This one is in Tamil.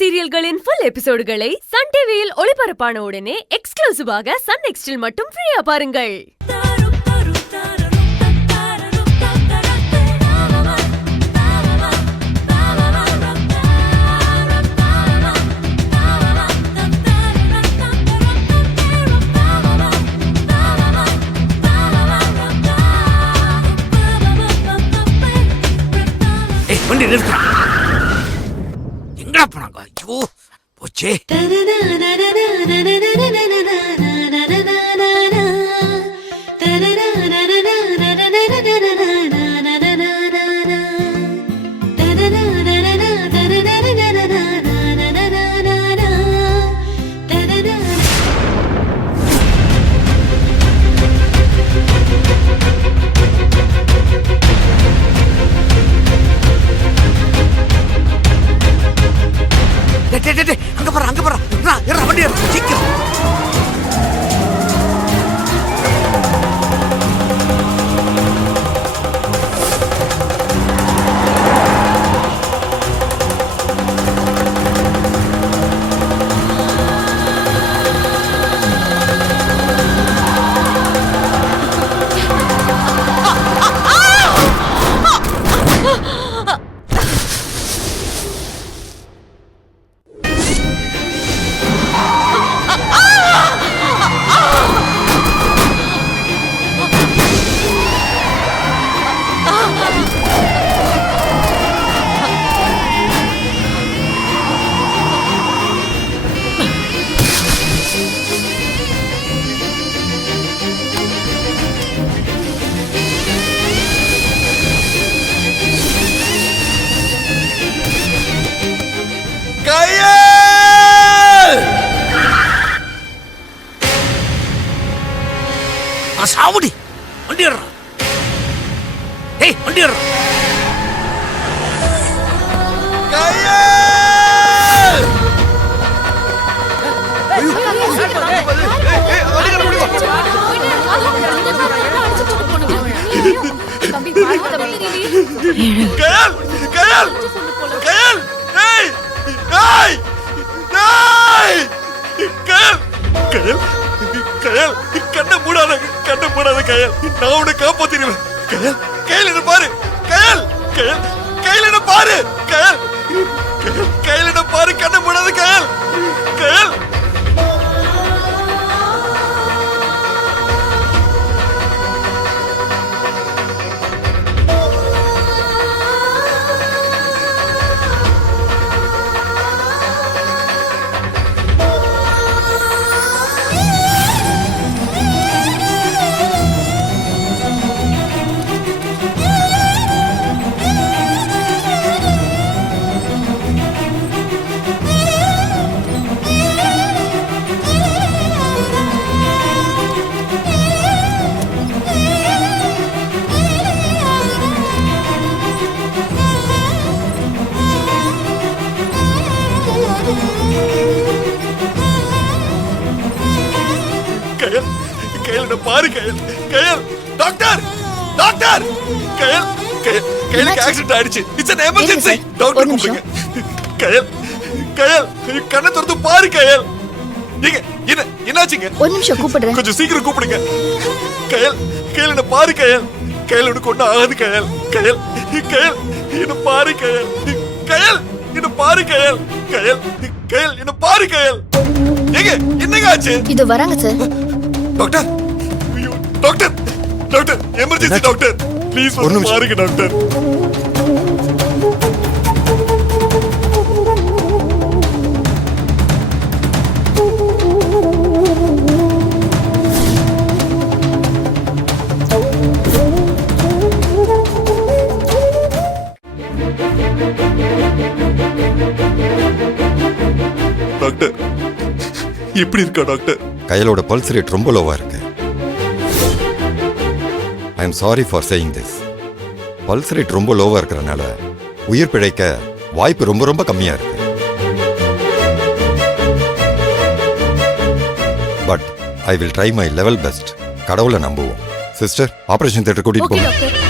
சீரியல்களின் ஃபுல் எபிசோடுகளை சன் டிவியில் ஒளிபரப்பான உடனே எக்ஸ்க்ளூசிவாக சன் நெக்ஸ்டில் மட்டும் ஃப்ரீயா பாருங்கள். வண்டி நிறுத்த. எங்கடா போனாங்க? ஐயோ போச்சே. அங்க போற வண்டி சீக்கிரம். சாவுடி வண்டி ஏறா. ஏய் வண்டி ஏறா. கண்ண மூடாத கயல், நான் உன்னை காப்பாத்திடுவேன். கயல் என்ன பாரு. கயல் என்ன பாரு. கயல் என்ன பாரு. கண்ண மூடாத கயல். கயல் பாரு. கயல் டாக்டர். கயலுக்கு ஆக்சிடென்ட் ஆயிடுச்சு. It's an emergency. டாக்டர் கூப்பிடுங்க. கயல் கண்ணை திறந்து பாரு. கயல் என்னாச்சுங்க? ஒரு நிமிஷம் கூப்பிடுறேன். கொஞ்சம் சீக்கிரம் கூப்பிடுங்க. கயல் என்ன பாரு. கயல் உனக்கு ஒண்ணும் ஆகாது. கயல் என்ன பாரு. கயல் என்ன பாரு. கயல் என்ன பாரு. ஏங்க என்னங்க ஆச்சு? இது வராங்க sir. Doctor emergency doctor, please வந்து பாருங்க டாக்டர். டாக்டர் எப்படி இருக்கா டாக்டர்? கயலோட பல்ஸ் ரேட் ரொம்ப லோவா இருக்கு. I am sorry for saying this. Pulse rate ரொம்ப லோவா இருக்கிறனால உயிர் பிழைக்க வாய்ப்பு ரொம்ப கம்மியா இருக்கு. But I will try my level best. கடவுளை நம்புவோம். சிஸ்டர், ஆபரேஷன் தியேட்டர் கூட்டிட்டு போங்க.